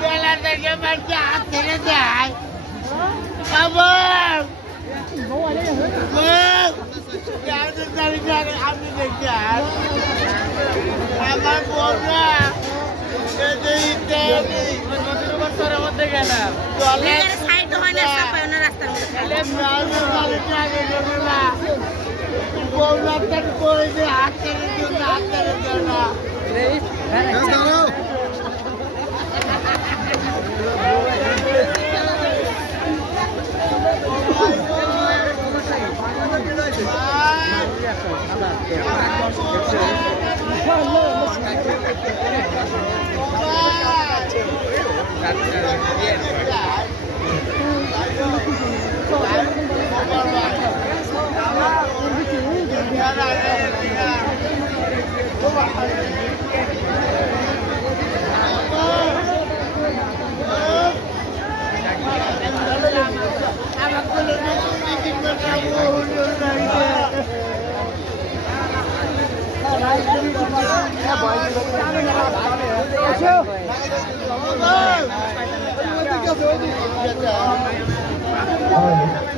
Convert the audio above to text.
বেলা থেকে বাচ্চা হাত ছেড়ে দেয় আবার আমি দেখি আমার বোনা মধ্যে গেলাম করে হাত ছেড়ে জন্য হাত ছেড়ে জন্য Oh,